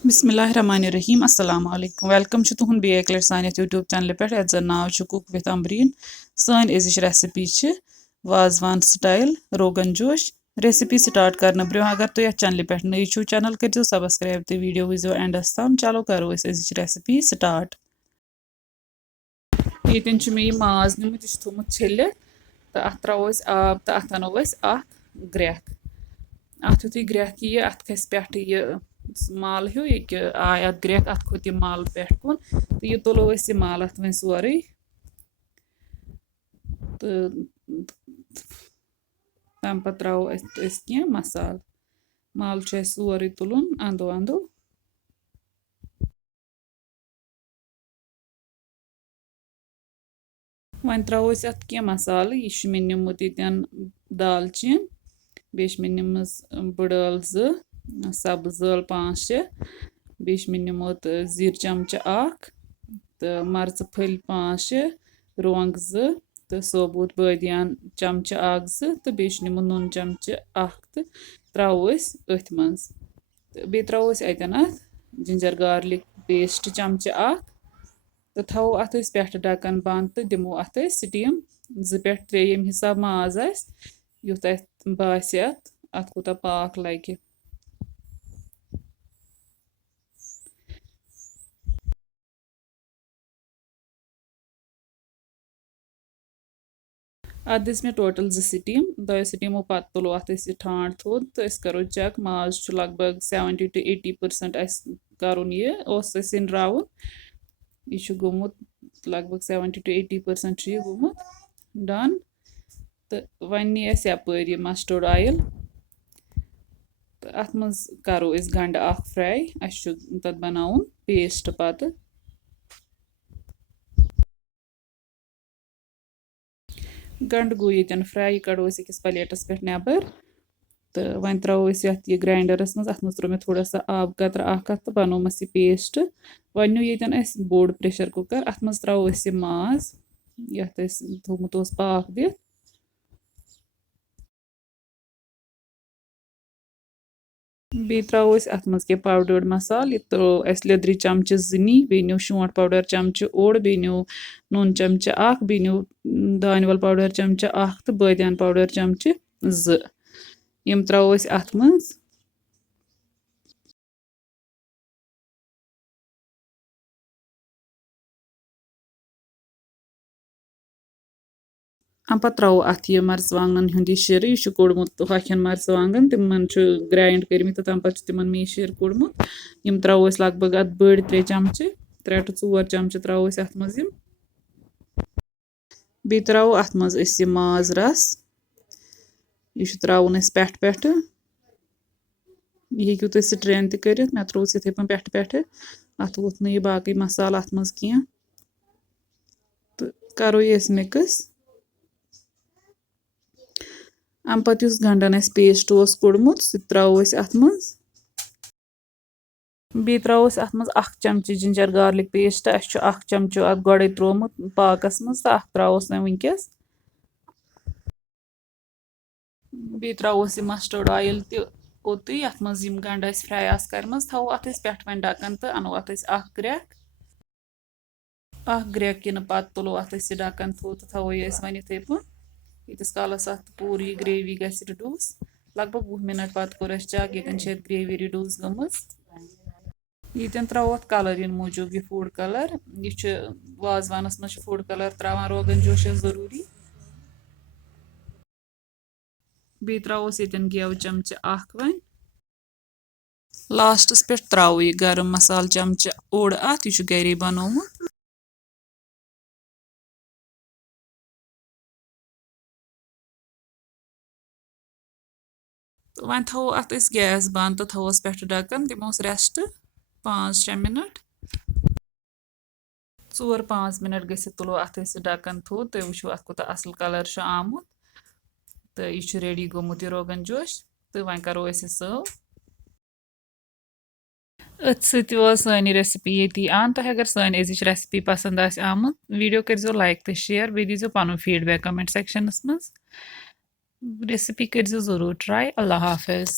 बिस्मिल्लाहिर्रहमानिर्रहीम अस्सलाम वालेकुम वेलकम तुहद बेक लट सान यूट्यूब चैनल पे ये जन नाव कुक विथ अम्बरीन सान अजिच recipe wazwan style rogan josh recipe start करने ब्रो अगर तुम ये चैनल पे नई छो चैनल करो सब्सक्राइब तो वीडियो वो एंडस तम चलो करो अजिच रेसिपी स्टार्ट ये मे यह माज निमुत यह थोमुत छलित तो अत त्रो आब तो अत अनो ग्रेख अत युथु ग्रेख यी अत खस पे यह माल हूँ ये आय अत ग्रेख अत खोत यह माल पे कुन तो यह तुलो यह माल अत वो सोरे तो तम पे त्रो कह मसाल माल सोरे तुलन अंदो अंदो वन त्रो अत कह मसाल यह मे निमुत ये दालचीन बे मे निमज बड़ ज़ सब्ज ज़ल 5-6 बे मे निमुत जीर चमच तो मर्च फल 5-6 रंग 2 तो सबूत बदियान चमच 1-2 तो बे निमुत नून चमच 1 तो त्रो अथ मज तो बे त्रो अतन अत जिंजर गार्लिक पेस्ट चमच 1 तो थो अत पे ढक्कन बंद तो दिमो अत स्टीम 2 पे 3 ये हिसाब माज युत बास अत कूत पाक लगे अत दिस मे टोटल 2 स्टीम 2 स्टीमो पत तुलो अत ठांड थोद तो करो चेक माज लगभग 70 to 80% करुन यह सिनराउन यह गोमुत लगभग 70 to 80% यह गोमुत डन तो वन नी यपर मस्टर्ड ऑयल तो अत मज करो गंड फ्राई तथ बनाउन पेस्ट पत गंड गो ये फ्राई कड़ो अकिस प्लेटस पे नबर तो वन त्रो ये ग्राइंडरस मज अत मज त्रो मे थोड़ा सा आब कतर तो बनोमस यह पेस्ट वन नु ये बोड़ प्रेशर कुकर अत मज त्रो यह माज ये थोमुत पाक दिथ बे त्रो अत मज कह पाउडर्ड मसाल यह त्रो लिद्र चमच 2 नी बे नो शोंठ पाउडर चमच ओड़ बे नो नून चमच 1 बे नो दानवल पाउडर चमच 1 तो बदियान पाउडर चमच 2 यम त्रो अत मज अम पे त्रो अत यह मर्चवांगन हुंद शिर यह कोड़मुत हखन मर्चवांगन तिमन ग्राइंड कर्मित तम पे तिमन मे शिर कोड़मुत यम त्रो लगभग अत बड़ 3 चमच 3 to 4 चमच त्रो अत मज बे त्रो अत मज यह माज रस यह त्रोन पे यह हेकू तुम स्ट्रेन तक मे त्रोस इथे पे अत वोथ यह बाकी मसाल अत मज कह तो करो ये मिक्स अम पे गंडन पेस्ट कोड़मुत सह त्रो अत मज बे त्रो अत मज 1 चमच जिंजर गार्लिक पेस्ट 1 चमच अत गोड़े त्रोमुत पाकस मज तो अत त्रोस मे वनकस बे त्रोस यह मस्टर्ड ऑयल तोत ये मज गंड फ्राई कर्म थो अत पे वन ढक्कन तो अनो अत ग्रेक इन पत तुलो अत ढक्कन थो तो थो वन इथे यीतिस कालस अत पूरी ग्रेवी गि रिड्यूस लगभग 20 मिनट पत कोर चेक ये ग्रेवी रिड्यूस गमज ये त्रो अत कलर इन मूजूब यह फूड कलर यह वाजवानस मज फूड कलर त्रावान रोगन जोश जरूरी बे त्रोस ये गेव चमच 1 वन लास्टस पे त्रो यह गरम मसाल चमच ओड़ अत यह गरे बनोमुत तो वन थो अत गैस बंद तो थोस पे ढक्कन दिमोस रेस्ट 5-6 मिनट 4-5 मिनट गसित तुलो अत ढक्कन थो तो वो अत कोता असल कलर आमुत तो यह रेडी गोमुत यह रोगन जोश तो वन करो सर्व अथ सानी रेसिपी ये आन तो अगर सान अजिच रेसिपी पसंद आमत वीडियो करो लाइक तो शेयर बे दीजिए पन फीडबैक कमेंट सेक्शनस मज रेसिपी करो ज़रूर ट्राई अल्लाह हाफिज़।